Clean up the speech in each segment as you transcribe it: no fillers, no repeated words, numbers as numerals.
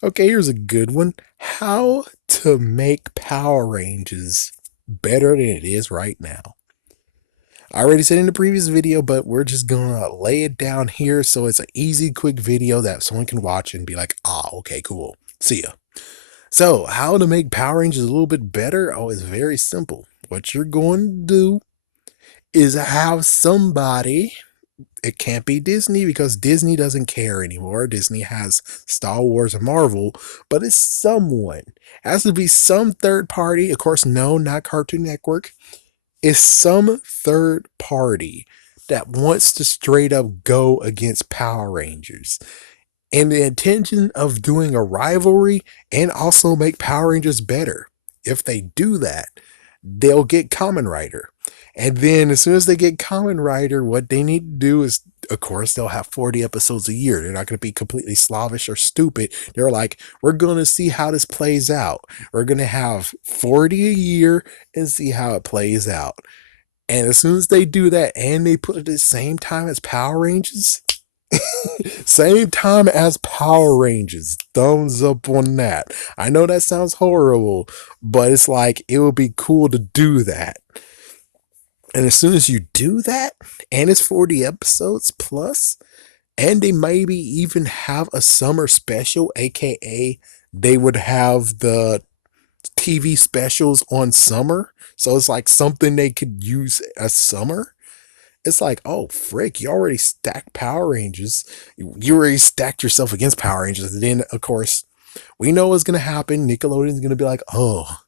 Okay, here's a good one. How to make Power Rangers better than it is right now. I already said in the previous video, but we're just gonna lay it down here so it's an easy, quick video that someone can watch and be like, ah, okay, cool. See ya. So, how to make Power Rangers a little bit better? Oh, it's very simple. What you're going to do is have somebody. It can't be Disney because Disney doesn't care anymore. Disney has Star Wars and Marvel, but it's someone. It has to be some third party. Of course, no, not Cartoon Network. It's some third party that wants to straight up go against Power Rangers. And the intention of doing a rivalry and also make Power Rangers better. If they do that, they'll get Kamen Rider. And then as soon as they get Kamen Rider, what they need to do is, of course, they'll have 40 episodes a year. They're not going to be completely slavish or stupid. They're like, we're going to see how this plays out. We're going to have 40 a year and see how it plays out. And as soon as they do that and they put it at the same time as Power Rangers, same time as Power Rangers. Thumbs up on that. I know that sounds horrible, but it's like it would be cool to do that. And as soon as you do that, and it's 40 episodes plus, and they maybe even have a summer special, aka they would have the TV specials on summer. So it's like something they could use as summer. It's like, oh frick, you already stacked Power Rangers. You already stacked yourself against Power Rangers. And then of course, we know what's gonna happen. Nickelodeon's gonna be like, oh,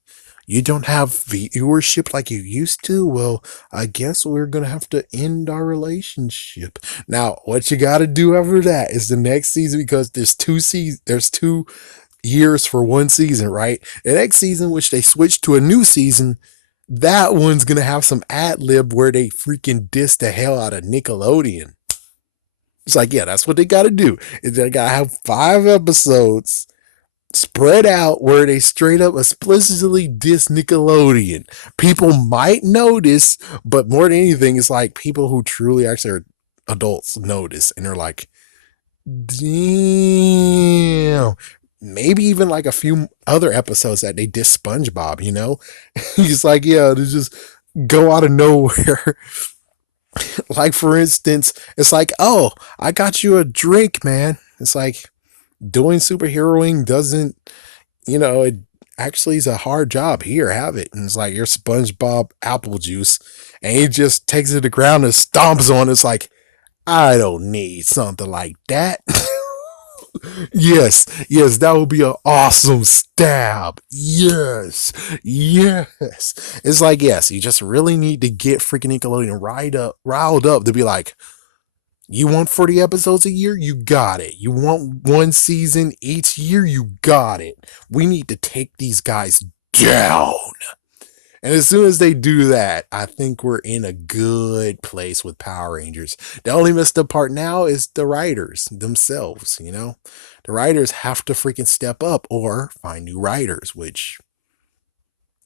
you don't have viewership like you used to. Well, I guess we're gonna have to end our relationship. Now, what you gotta do after that is the next season because there's 2 years for one season, right? The next season, which they switched to a new season, that one's gonna have some ad lib where they freaking diss the hell out of Nickelodeon. It's like, yeah, that's what they gotta do. They gotta have 5 episodes spread out where they straight up explicitly diss Nickelodeon. People might notice, but more than anything, it's like people who truly actually are adults notice and they're like, damn. Maybe even like a few other episodes that they diss SpongeBob, you know? He's like, yeah, to just go out of nowhere. Like, for instance, it's like, oh, I got you a drink, man. It's like doing superheroing doesn't, it actually is a hard job. Here, have it. And it's like your SpongeBob apple juice. And he just takes it to the ground and stomps on it. It's like, I don't need something like that. Yes, yes, that would be an awesome stab. Yes, yes. It's like, yes, you just really need to get freaking Nickelodeon riled up to be like, you want 40 episodes a year? You got it. You want one season each year? You got it. We need to take these guys down. And as soon as they do that, I think we're in a good place with Power Rangers. The only messed up part now is the writers themselves, The writers have to freaking step up or find new writers, which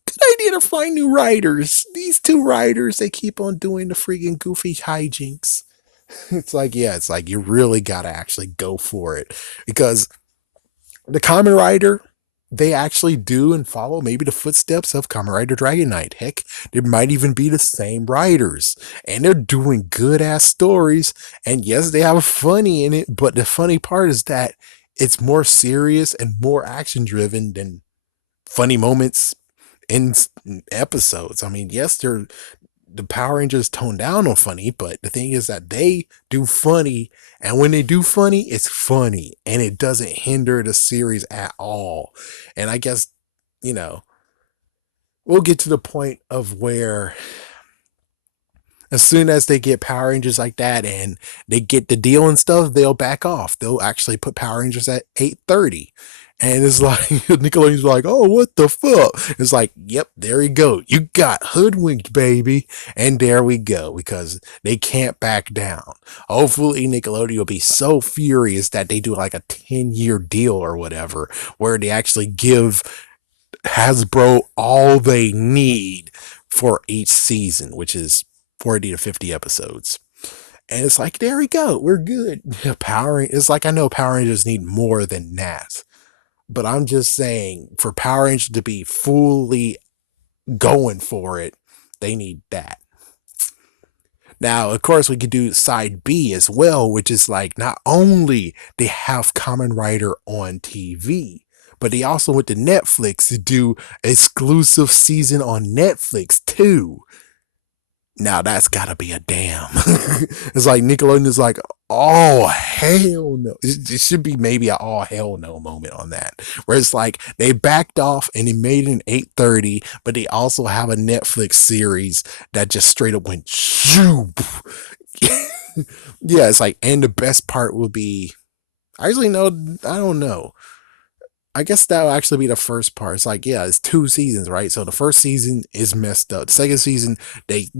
good idea to find new writers. These two writers, they keep on doing the freaking goofy hijinks. It's like, yeah, it's like you really gotta actually go for it. Because the Kamen Rider, they actually do and follow maybe the footsteps of Kamen Rider Dragon Knight. Heck, there might even be the same writers. And they're doing good ass stories. And yes, they have funny in it, but the funny part is that it's more serious and more action driven than funny moments in episodes. I mean, yes, the Power Rangers tone down on funny, but the thing is that they do funny, and when they do funny, it's funny, and it doesn't hinder the series at all. And I guess, you know, we'll get to the point of where as soon as they get Power Rangers like that and they get the deal and stuff, they'll back off. They'll actually put Power Rangers at 8:30. And it's like Nickelodeon's like, oh, what the fuck? It's like, yep, there you go. You got hoodwinked, baby. And there we go, because they can't back down. Hopefully Nickelodeon will be so furious that they do like a 10-year deal or whatever, where they actually give Hasbro all they need for each season, which is 40 to 50 episodes. And it's like, there we go. We're good. It's like, I know Power Rangers need more than that. But I'm just saying, for Power Rangers to be fully going for it, they need that. Now, of course, we could do side B as well, which is like not only they have Kamen Rider on TV, but they also went to Netflix to do exclusive season on Netflix too. Now that's gotta be a damn. It's like Nickelodeon is like, oh hell no. It should be maybe a all hell no moment on that. Where it's like they backed off and they made it an 8:30, but they also have a Netflix series that just straight up went shoop. Yeah, it's like, and the best part will be, I actually know, I don't know. I guess that'll actually be the first part. It's like, yeah, it's 2 seasons, right? So the first season is messed up. The second season, they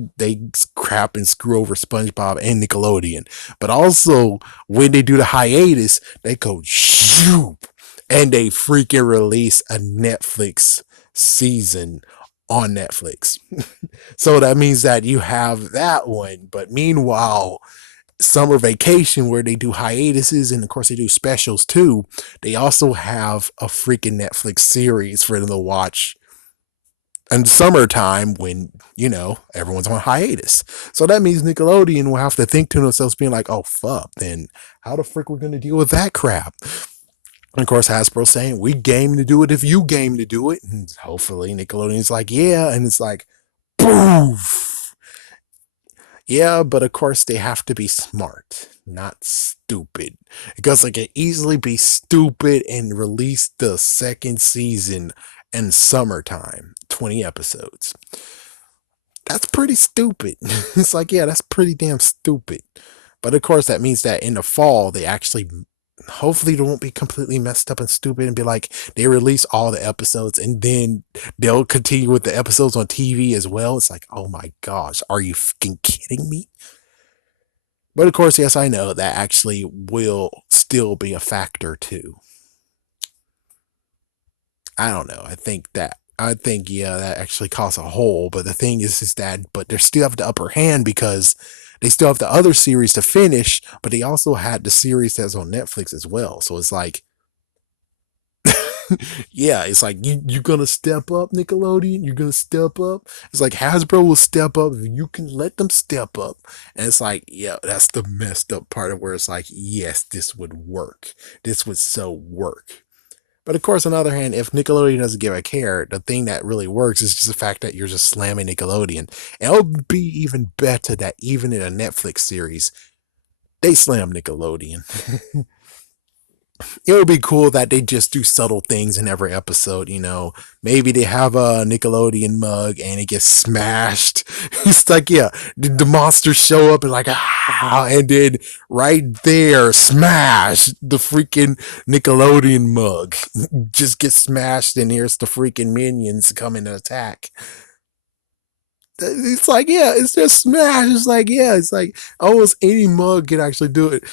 crap and screw over SpongeBob and Nickelodeon. But also, when they do the hiatus, they go shoop, and they freaking release a Netflix season on Netflix. So that means that you have that one. But meanwhile, summer vacation, where they do hiatuses and of course they do specials too, they also have a freaking Netflix series for them to watch in summertime when, everyone's on hiatus. So that means Nickelodeon will have to think to themselves, being like, oh fuck, then how the frick we're gonna deal with that crap? And of course, Hasbro saying, we game to do it if you game to do it. And hopefully Nickelodeon's like, yeah. And it's like, poof. Yeah, but of course they have to be smart, not stupid. Because they can easily be stupid and release the second season in summertime, 20 episodes. That's pretty stupid. It's like, yeah, that's pretty damn stupid. But of course, that means that in the fall, they actually, hopefully, they won't be completely messed up and stupid and be like, they release all the episodes and then they'll continue with the episodes on TV as well. It's like, oh my gosh, are you fucking kidding me? But of course, yes, I know that actually will still be a factor too. I don't know. Yeah, that actually caused a hole. But the thing is that, but they still have the upper hand because they still have the other series to finish, but they also had the series that's on Netflix as well. So it's like, yeah, it's like, you're gonna step up, Nickelodeon. You're gonna step up. It's like Hasbro will step up if you can let them step up. And it's like, yeah, that's the messed up part of where it's like, yes, this would work. This would so work. But of course, on the other hand, if Nickelodeon doesn't give a care, the thing that really works is just the fact that you're just slamming Nickelodeon. And it would be even better that even in a Netflix series, they slam Nickelodeon. It would be cool that they just do subtle things in every episode, Maybe they have a Nickelodeon mug and it gets smashed. It's like, yeah, the monsters show up and like, and then right there, smash the freaking Nickelodeon mug. Just gets smashed, and here's the freaking minions coming to attack. It's like, yeah, it's just smash. It's like, yeah, it's like almost any mug can actually do it.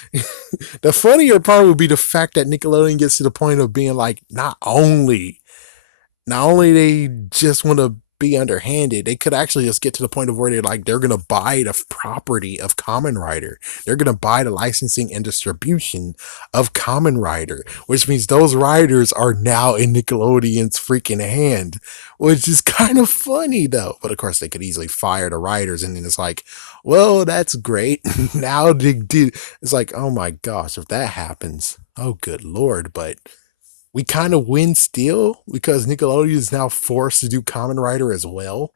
The funnier part would be the fact that Nickelodeon gets to the point of being like, not only they just want to be underhanded, they could actually just get to the point of where they're gonna buy the property of Kamen Rider. They're gonna buy the licensing and distribution of Kamen Rider, which means those riders are now in Nickelodeon's freaking hand, which is kind of funny though. But of course, they could easily fire the writers, and then it's like, well, that's great. Now they did. It's like, oh my gosh, if that happens, oh good lord, but we kind of win still because Nickelodeon is now forced to do Kamen Rider as well.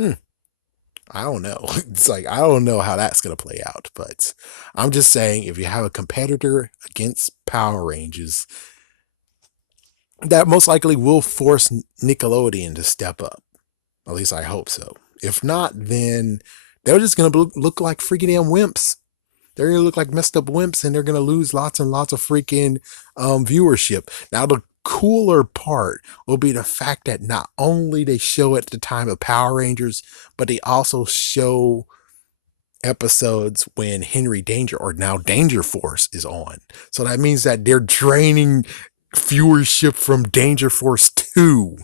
I don't know. It's like, I don't know how that's going to play out, but I'm just saying, if you have a competitor against Power Rangers, that most likely will force Nickelodeon to step up. At least I hope so. If not, then they're just going to look like freaking damn wimps. They're going to look like messed up wimps, and they're going to lose lots and lots of freaking viewership. Now, the cooler part will be the fact that not only they show at the time of Power Rangers, but they also show episodes when Henry Danger, or now Danger Force, is on. So that means that they're draining viewership from Danger Force 2.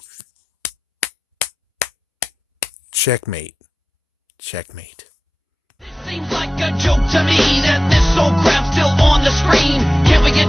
Checkmate. Checkmate. Seems like a joke to me that this old crap's still on the screen. Can we get